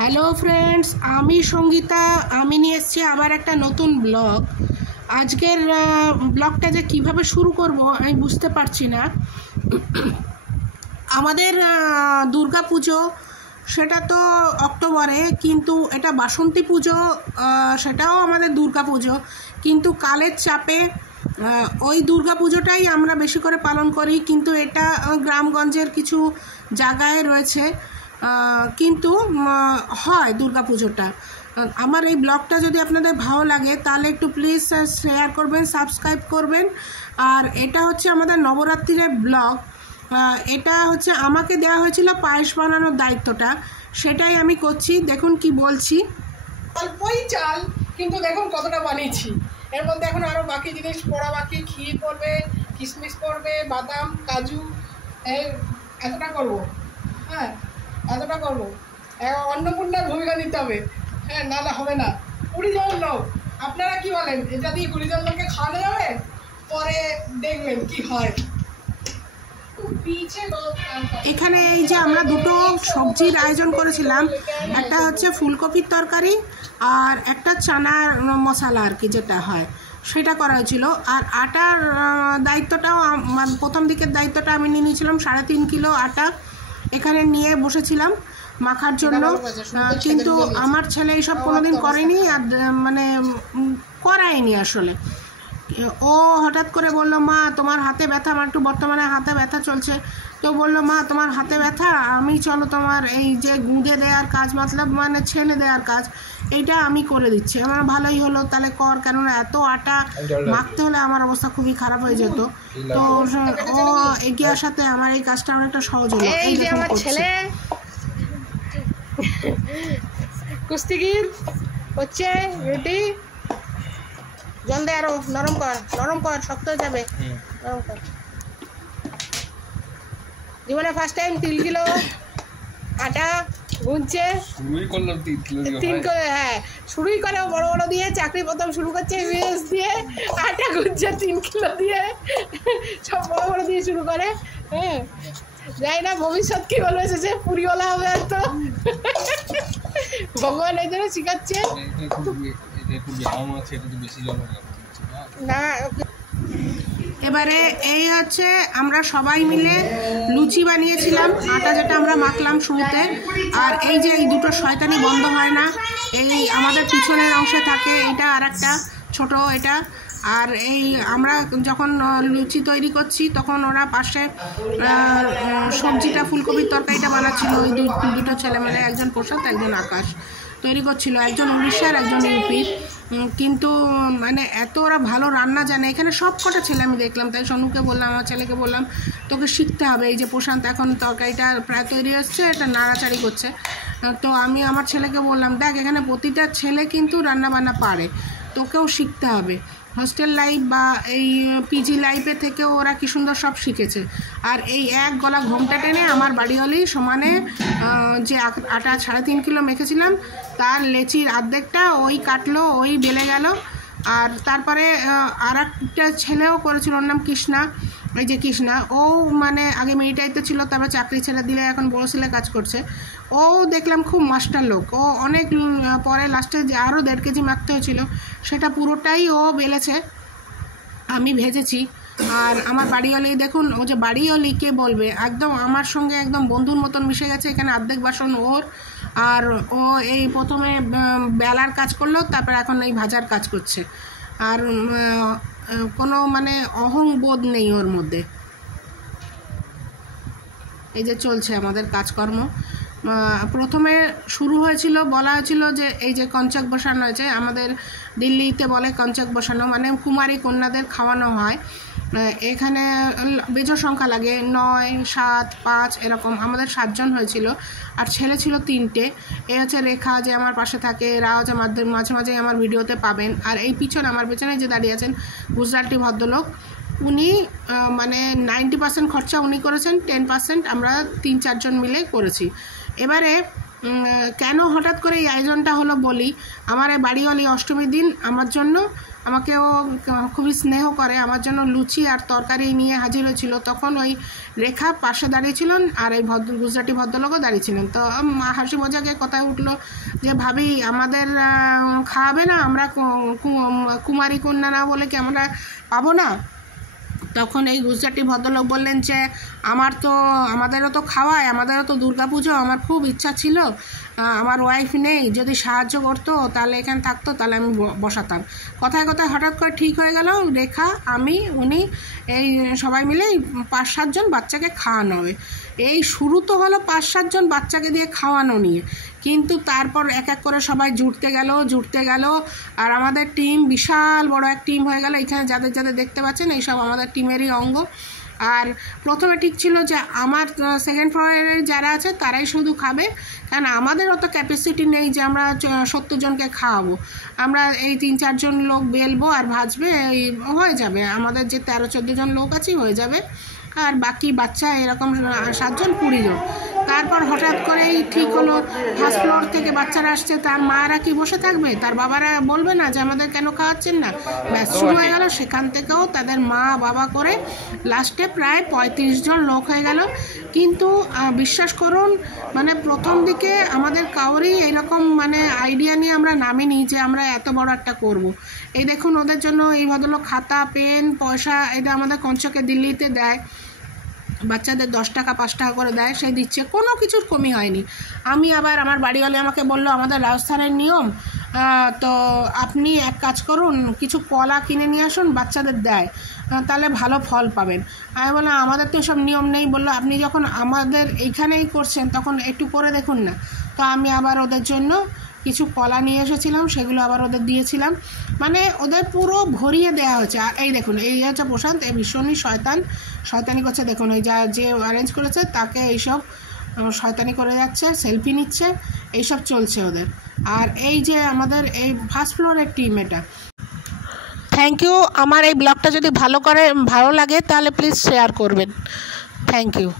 Hello friends, আমি সঙ্গীতা। আমি নিয়ে এসেছি আবার একটা নতুন ব্লগ। আজকের ব্লগটা যে কিভাবে শুরু করব আমি বুঝতে পারছি না। আমাদের দুর্গা পুজো সেটা তো অক্টোবরে, কিন্তু এটা বাসন্তী পুজো, সেটাও আমাদের দুর্গা পুজো, কিন্তু কালের চাপে ওই দুর্গা পুজোটাই আমরা বেশি করে পালন করি। কিন্তু এটা গ্রামগঞ্জের কিছু জায়গায় রয়েছে, কিন্তু হয় দুর্গা পুজোটা। আমার এই ব্লগটা যদি আপনাদের ভালো লাগে তাহলে একটু প্লিজ শেয়ার করবেন, সাবস্ক্রাইব করবেন। আর এটা হচ্ছে আমাদের নবরাত্রির ব্লগ। এটা হচ্ছে আমাকে দেওয়া হয়েছিল পায়েস বানানোর দায়িত্বটা, সেটাই আমি করছি। দেখুন কি বলছি, অল্পই চাল কিন্তু দেখুন কতটা বানিয়েছি। এর মধ্যে এখন আরও বাকি জিনিস পড়া বাকি, ক্ষীর পড়বে, কিশমিশ পড়বে, বাদাম, কাজু, এতটা করবো। হ্যাঁ, এতটা করবো। অন্নপূর্ণার ভূমিকা নিতে হবে। হ্যাঁ, না হবে না। 20 জন লোক, আপনারা কি বলেন? এটা দিয়ে 20 জন লোককে খাওয়ানো যাবে? পরে দেখবেন কি হয়। এখানে এই যে আমরা দুটো সবজির আয়োজন করেছিলাম, একটা হচ্ছে ফুলকপির তরকারি আর একটা চানার মশলা আর কি যেটা হয় সেটা করা হয়েছিল। আর আটার দায়িত্বটাও প্রথম দিকের দায়িত্বটা আমি নিয়ে নিয়েছিলাম। 3.5 কিলো আটা এখানে নিয়ে বসেছিলাম মাখার জন্য। কিন্তু আমার ছেলে এইসব কোনোদিন করেনি, আর মানে করায়নি আসলে। ও হঠাৎ করে বললো, মা তোমার হাতে ব্যথা, আমার একটু বর্তমানে হাতে ব্যথা চলছে। তো বললো, মা তোমার হাতে ব্যথা, আমি চলো তোমার এই যে গুঁদে দেওয়ার কাজ, মতলব মানে ছেনে দেওয়ার কাজ, এইটা আমি করে দিচ্ছি। আমার ভালোই হলো, তাহলে কর। কেননা এত আটা মাখতে হলে আমার অবস্থা খুবই খারাপ হয়ে যেত। তো ও এগিয়ে আসাতে আমার এই কাজটা অনেকটা সহজ হলো। এই যে আমার ছেলে কুস্তিগির হচ্ছে, রুটি জল দে, আরো নরম কর, শক্ত হয়ে যাবে। নরম কর। জীবনে ফার্স্ট টাইম 3 কিলো আটা গুনছে। শুরুই করলাম 3 কিলো। হ্যাঁ, শুরুই করে বড় বড় দিয়ে। চাকরি প্রথম শুরু করছে বিএস দিয়ে, আটা গুনছে 3 কিলো দিয়ে, সব বড় বড় দিয়ে শুরু করে। হ্যাঁ, যাই না ভবিষ্যৎ কি বলবে, সে পুরিওয়ালা হবে। তো ভগবান এই জন্য শিখাচ্ছে না। এবারে এই হচ্ছে আমরা সবাই মিলে লুচি বানিয়েছিলাম, আটা যেটা আমরা মাখলাম শুরুতে। আর এই যে এই দুটো শয়তানি বন্ধ হয় না, এই আমাদের পিছনের অংশে থাকে, এটা আর একটা ছোট এটা। আর এই আমরা যখন লুচি তৈরি করছি তখন ওরা পাশে সবজিটা, ফুলকপির তরকারিটা বানাচ্ছিল। ওই দুটো ছেলে মেলে, একজন প্রসাদ একজন আকাশ, তৈরি করছিল। একজন উড়িষ্যার, একজন ইউপির। কিন্তু মানে এত ওরা ভালো রান্না জানে। এখানে সব কটা ছেলে আমি দেখলাম, তাই সনুকে বললাম, আমার ছেলেকে বললাম, তোকে শিখতে হবে। এই যে প্রশান্ত এখন তরকারিটা প্রায় তৈরি হচ্ছে, এটা নাড়াচাড়ি করছে। তো আমি আমার ছেলেকে বললাম, দেখ এখানে প্রতিটা ছেলে কিন্তু রান্নাবান্না পারে, তোকেও শিখতে হবে। হস্টেল লাইফ বা এই পিজি লাইফে থেকেও ওরা কি সুন্দর সব শিখেছে। আর এই এক গলা ঘোমটা টেনে আমার বাড়ি হলেই সমানে যে আটা 3.5 কিলো মেখেছিলাম তার লেচির অর্ধেকটা ওই কাটলো, ওই বেলে গেল। আর তারপরে আর একটা ছেলেও করেছিল, ওর নাম কৃষ্ণা। এই যে কৃষ্ণা, ও মানে আগে মিলিটারিতে ছিল, তারপর চাকরি ছেড়ে দিলে এখন বড় ছেলে কাজ করছে। ও দেখলাম খুব মাস্টার লোক। ও অনেক পরে লাস্টে যে আরও 1.5 কেজি মাখতে হয়েছিল, সেটা পুরোটাই ও বেলেছে, আমি ভেজেছি। আর আমার বাড়িওয়ালি দেখুন, ও যে বাড়িওয়ালি কে বলবে, একদম আমার সঙ্গে একদম বন্ধুর মতন মিশে গেছে। এখানে অর্ধেক বাসন ওর, আর ও এই প্রথমে বেলার কাজ করলো, তারপর এখন এই ভাজার কাজ করছে। আর কোনো মানে অহংবোধ নেই ওর মধ্যে। এই যে চলছে আমাদের কাজকর্ম। প্রথমে শুরু হয়েছিল, বলা হয়েছিল যে এই যে কঞ্চক বসানো হয়েছে, আমাদের দিল্লিতে বলে কঞ্চক বসানো, মানে কুমারী কন্যাদের খাওয়ানো হয়। এখানে বেজোড় সংখ্যা লাগে, 9, 7, 5 এরকম। আমাদের 7 জন হয়েছিল, আর ছেলে ছিল 3টে। এই হচ্ছে রেখা, যে আমার পাশে থাকে। এরাও যে মাঝে মাঝে আমার ভিডিওতে পাবেন। আর এই পিছনে, আমার পেছনে যে দাঁড়িয়ে আছেন, গুজরাটি ভদ্রলোক, উনি মানে 90% খরচা উনি করেছেন, 10% আমরা 3-4 জন মিলে করেছি। এবারে কেন হঠাৎ করে এই আয়োজনটা হলো বলি। আমার এই বাড়িওয়ালি অষ্টমীর দিন আমার জন্য, আমাকেও খুবই স্নেহ করে, আমার জন্য লুচি আর তরকারি নিয়ে হাজির হয়েছিল। তখন ওই রেখা পাশে দাঁড়িয়েছিলেন আর এই গুজরাটি ভদ্রলোকও দাঁড়িয়েছিলেন। তো হাসি মজাকে কথায় উঠলো যে ভাবি আমাদের খাওয়াবে না, আমরা কুমারী কন্যা না বলে কি আমরা পাবো না? তখন এই গুজরাটি ভদ্রলোক বললেন যে আমাদেরও তো খাওয়ায়, আমাদেরও তো দুর্গাপুজো, আমার খুব ইচ্ছা ছিল, আমার ওয়াইফ নেই, যদি সাহায্য করতো তাহলে এখানে থাকতো, তাহলে আমি বসাতাম। কথায় কথায় হঠাৎ করে ঠিক হয়ে গেল, রেখা, আমি, উনি, এই সবাই মিলে 5-7 জন বাচ্চাকে খাওয়ানো হবে। এই শুরু তো হলো 5-7 জন বাচ্চাকে দিয়ে খাওয়ানো নিয়ে, কিন্তু তারপর এক এক করে সবাই জুড়তে গেল আর আমাদের টিম বিশাল বড় এক টিম হয়ে গেল। এখানে যাদের যাদের দেখতে পাচ্ছেন এইসব আমাদের টিমেরই অঙ্গ। আর প্রথমে ঠিক ছিল যে আমার সেকেন্ড ফ্লোরে যারা আছে তারাই শুধু খাবে, কারণ আমাদের অত ক্যাপাসিটি নেই যে আমরা 70 জনকে খাওয়াবো। আমরা এই 3-4 জন লোক বেলবো আর ভাজবে, এই হয়ে যাবে, আমাদের যে 13-14 জন লোক আছে হয়ে যাবে। আর বাকি বাচ্চা এরকম 7 জন 20 জন। তারপর হঠাৎ করেই ঠিক হলো ফার্স্ট ফ্লোর থেকে বাচ্চারা আসছে, তার মারা কি বসে থাকবে? তার বাবারা বলবে না যে আমাদের কেন খাওয়াচ্ছেন না? ব্যাস শুরু হয়ে গেল। সেখান থেকেও তাদের মা বাবা করে লাস্টে প্রায় 35 জন লোক হয়ে গেল। কিন্তু বিশ্বাস করুন, মানে প্রথম দিকে আমাদের কাউরই এরকম মানে আইডিয়া নিয়ে আমরা নামিনি যে আমরা এত বড় একটা করব। এই দেখুন ওদের জন্য এই ভদ্রলোক খাতা, পেন, পয়সা, এটা আমাদের কঞ্চকে দিল্লিতে দেয়, বাচ্চাদের 10 টাকা 5 টাকা করে দেয়, সে দিচ্ছে, কোনো কিছুর কমি হয়নি। আমি আবার আমার বাড়িওয়ালা আমাকে বললো আমাদের রাজস্থানের নিয়ম, তো আপনি এক কাজ করুন, কিছু কলা কিনে নিয়ে আসুন, বাচ্চাদের দেয়, তাহলে ভালো ফল পাবেন। আমি বললাম আমাদের তো এসব নিয়ম নেই। বললো আপনি যখন আমাদের এইখানেই করছেন তখন একটু করে দেখুন না। তো আমি আবার ওদের জন্য কিছু কলা নিয়ে এসেছিলাম, সেগুলো আবার ওদের দিয়েছিলাম, মানে ওদের পুরো ভরিয়ে দেওয়া হয়েছে। আর এই দেখুন এই হচ্ছে প্রশান্ত, এই ভীষণই শয়তানি করছে। দেখুন এই যে অ্যারেঞ্জ করেছে তাকে এইসব শয়তানি করে যাচ্ছে, সেলফি নিচ্ছে, এইসব চলছে ওদের। আর এই যে আমাদের এই ফার্স্ট ফ্লোরের টিম, এটা থ্যাংক ইউ। আমার এই ব্লগটা যদি ভালো লাগে তাহলে প্লিজ শেয়ার করবেন। Thank you.